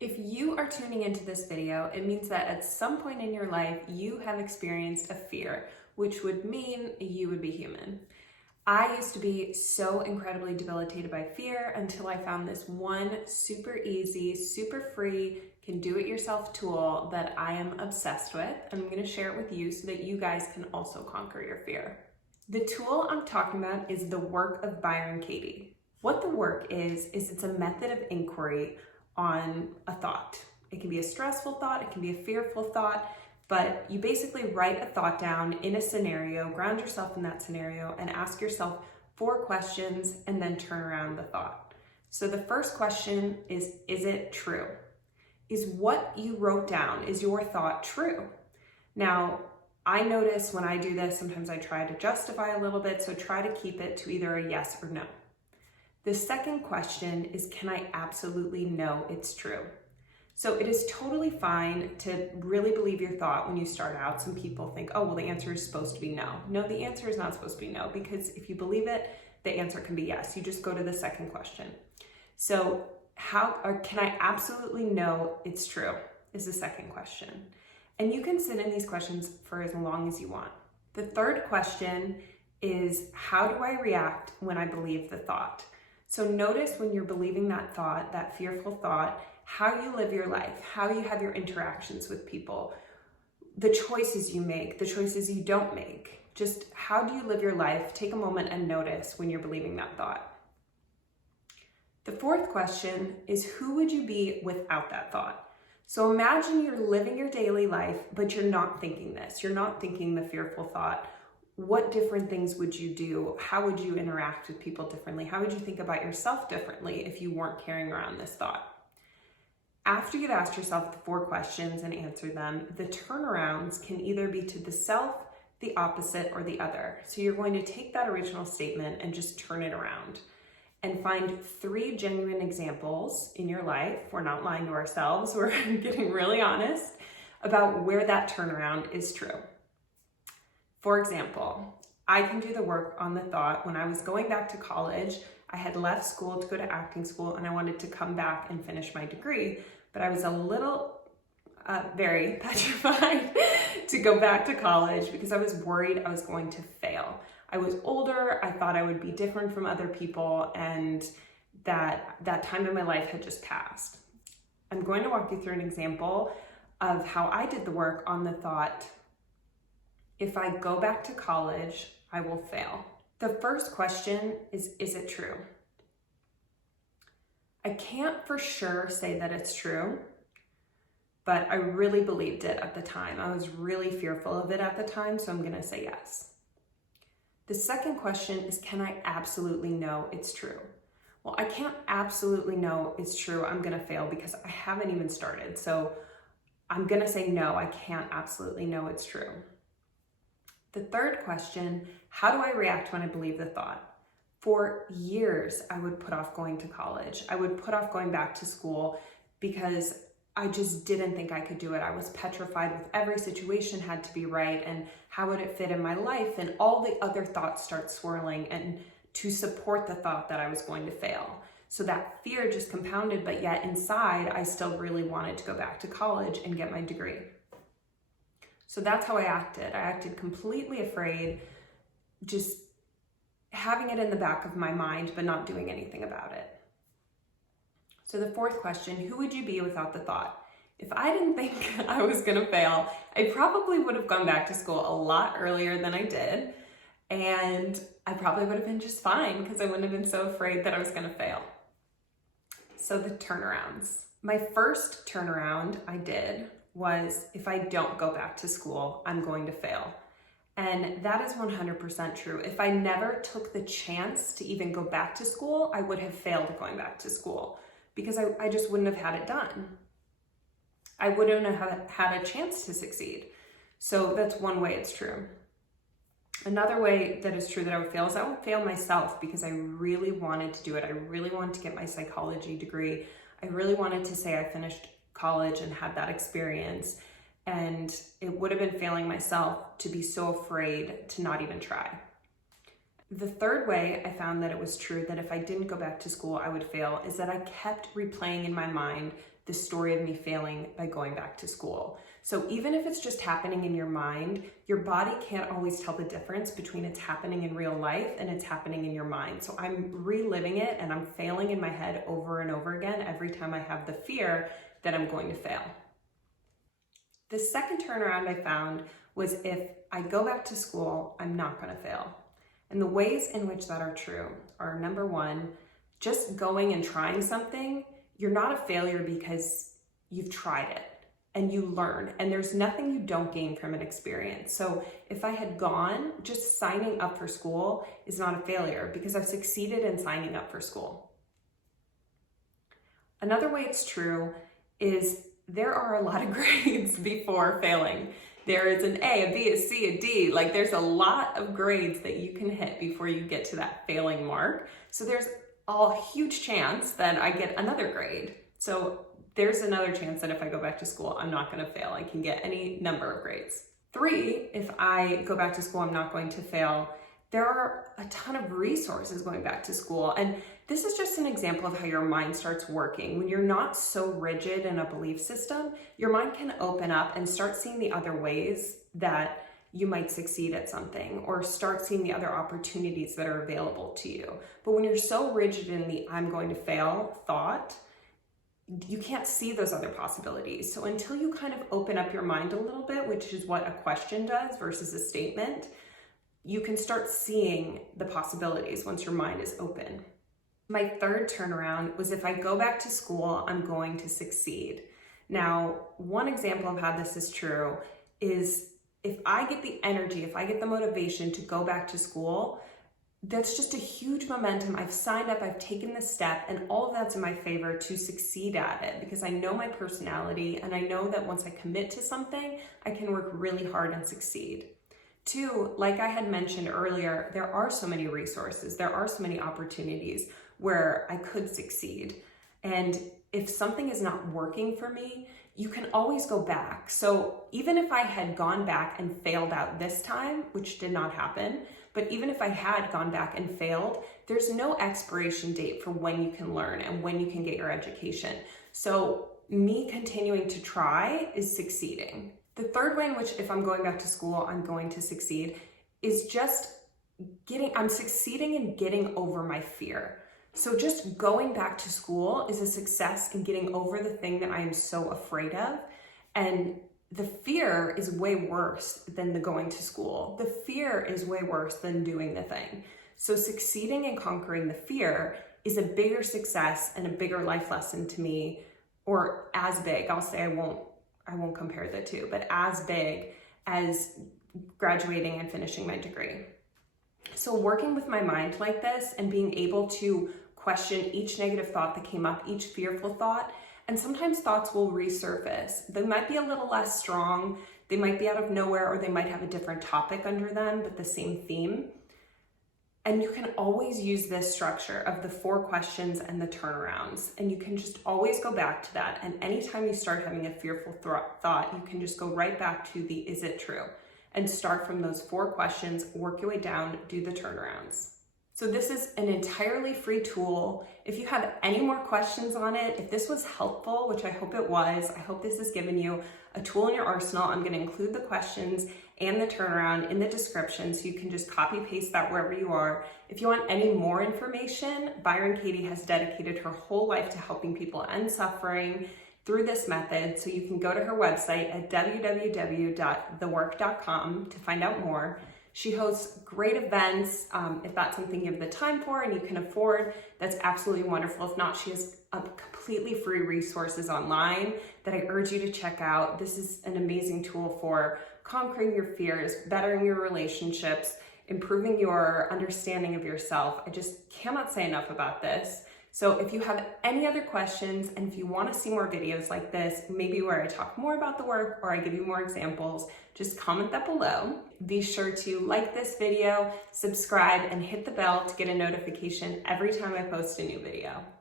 If you are tuning into this video, it means that at some point in your life, you have experienced a fear, which would mean you would be human. I used to be so incredibly debilitated by fear until I found this one super easy, super free, can do it yourself tool that I am obsessed with. I'm going to share it with you so that you guys can also conquer your fear. The tool I'm talking about is the work of Byron Katie. What the work is it's a method of inquiry on a thought. It can be a stressful thought, it can be a fearful thought, but you basically write a thought down in a scenario, ground yourself in that scenario, and ask yourself 4 questions and then turn around the thought. So the first question is it true? Is what you wrote down, is your thought true? Now, I notice when I do this, sometimes I try to justify a little bit, so try to keep it to either a yes or no. The second question is, can I absolutely know it's true? So it is totally fine to really believe your thought when you start out. Some people think, oh, well, the answer is supposed to be no. No, the answer is not supposed to be no, because if you believe it, the answer can be yes. You just go to the second question. So can I absolutely know it's true is the second question. And you can sit in these questions for as long as you want. The third question is, how do I react when I believe the thought? So notice when you're believing that thought, that fearful thought, how you live your life, how you have your interactions with people, the choices you make, the choices you don't make. Just how do you live your life? Take a moment and notice when you're believing that thought. The fourth question is, who would you be without that thought? So imagine you're living your daily life, but you're not thinking this. You're not thinking the fearful thought. What different things would you do? How would you interact with people differently? How would you think about yourself differently if you weren't carrying around this thought? After you've asked yourself the 4 questions and answered them, the turnarounds can either be to the self, the opposite, or the other. So you're going to take that original statement and just turn it around and find 3 genuine examples in your life. We're not lying to ourselves. We're getting really honest about where that turnaround is true. For example, I can do the work on the thought when I was going back to college. I had left school to go to acting school and I wanted to come back and finish my degree, but I was a little very petrified to go back to college because I was worried I was going to fail. I was older, I thought I would be different from other people, and that time in my life had just passed. I'm going to walk you through an example of how I did the work on the thought, if I go back to college, I will fail. The first question is it true? I can't for sure say that it's true, but I really believed it at the time. I was really fearful of it at the time, so I'm gonna say yes. The second question is, can I absolutely know it's true? Well, I can't absolutely know it's true. I'm gonna fail because I haven't even started. So I'm gonna say no, I can't absolutely know it's true. The third question, how do I react when I believe the thought? For years, I would put off going to college. I would put off going back to school because I just didn't think I could do it. I was petrified with every situation had to be right, and how would it fit in my life? And all the other thoughts start swirling and to support the thought that I was going to fail. So that fear just compounded, but yet inside, I still really wanted to go back to college and get my degree. So that's how I acted. I acted completely afraid, just having it in the back of my mind, but not doing anything about it. So the fourth question, who would you be without the thought? If I didn't think I was gonna fail, I probably would have gone back to school a lot earlier than I did. And I probably would have been just fine because I wouldn't have been so afraid that I was gonna fail. So the turnarounds. My first turnaround I did was, if I don't go back to school, I'm going to fail. And that is 100% true. If I never took the chance to even go back to school, I would have failed going back to school because I just wouldn't have had it done. I wouldn't have had a chance to succeed. So that's one way it's true. Another way that is true that I would fail is I would fail myself because I really wanted to do it. I really wanted to get my psychology degree. I really wanted to say I finished college and had that experience, and it would have been failing myself to be so afraid to not even try. The third way I found that it was true that if I didn't go back to school, I would fail is that I kept replaying in my mind the story of me failing by going back to school. So even if it's just happening in your mind, your body can't always tell the difference between it's happening in real life and it's happening in your mind. So I'm reliving it and I'm failing in my head over and over again every time I have the fear that I'm going to fail. The second turnaround I found was if I go back to school, I'm not going to fail. And the ways in which that are true are, number one, just going and trying something, you're not a failure because you've tried it and you learn, and there's nothing you don't gain from an experience. So if I had gone, just signing up for school is not a failure because I've succeeded in signing up for school. Another way it's true is there are a lot of grades before failing. There is an A, a B, a C, a D. Like there's a lot of grades that you can hit before you get to that failing mark. So there's a huge chance that I get another grade. So there's another chance that if I go back to school, I'm not going to fail. I can get any number of grades. 3, if I go back to school, I'm not going to fail. There are a ton of resources going back to school. And this is just an example of how your mind starts working. When you're not so rigid in a belief system, your mind can open up and start seeing the other ways that you might succeed at something, or start seeing the other opportunities that are available to you. But when you're so rigid in the I'm going to fail thought, you can't see those other possibilities. So until you kind of open up your mind a little bit, which is what a question does versus a statement, you can start seeing the possibilities once your mind is open. My third turnaround was if I go back to school, I'm going to succeed. Now, one example of how this is true is if I get the energy, if I get the motivation to go back to school, that's just a huge momentum. I've signed up, I've taken the step, and all of that's in my favor to succeed at it because I know my personality and I know that once I commit to something, I can work really hard and succeed. 2, like I had mentioned earlier, there are so many resources, there are so many opportunities where I could succeed. And if something is not working for me, you can always go back. So even if I had gone back and failed out this time, which did not happen, but even if I had gone back and failed, there's no expiration date for when you can learn and when you can get your education. So me continuing to try is succeeding. The third way in which if I'm going back to school, I'm going to succeed is just I'm succeeding in getting over my fear. So just going back to school is a success in getting over the thing that I am so afraid of. And the fear is way worse than the going to school. The fear is way worse than doing the thing. So succeeding in conquering the fear is a bigger success and a bigger life lesson to me, or as big. I'll say I won't compare the two, but as big as graduating and finishing my degree. So working with my mind like this and being able to question each negative thought that came up, each fearful thought, and sometimes thoughts will resurface. They might be a little less strong, they might be out of nowhere, or they might have a different topic under them, but the same theme. And you can always use this structure of the 4 questions and the turnarounds, and you can just always go back to that. And anytime you start having a fearful thought, you can just go right back to the is it true? And start from those 4 questions, work your way down, do the turnarounds. So this is an entirely free tool. If you have any more questions on it, if this was helpful, which I hope it was, I hope this has given you a tool in your arsenal. I'm going to include the questions and the turnaround in the description so you can just copy paste that wherever you are. If you want any more information, Byron Katie has dedicated her whole life to helping people end suffering through this method. So you can go to her website at www.thework.com to find out more. She hosts great events. If that's something you have the time for and you can afford, that's absolutely wonderful. If not, she has completely free resources online that I urge you to check out. This is an amazing tool for conquering your fears, bettering your relationships, improving your understanding of yourself. I just cannot say enough about this. So if you have any other questions and if you want to see more videos like this, maybe where I talk more about the work or I give you more examples, just comment that below. Be sure to like this video, subscribe, and hit the bell to get a notification every time I post a new video.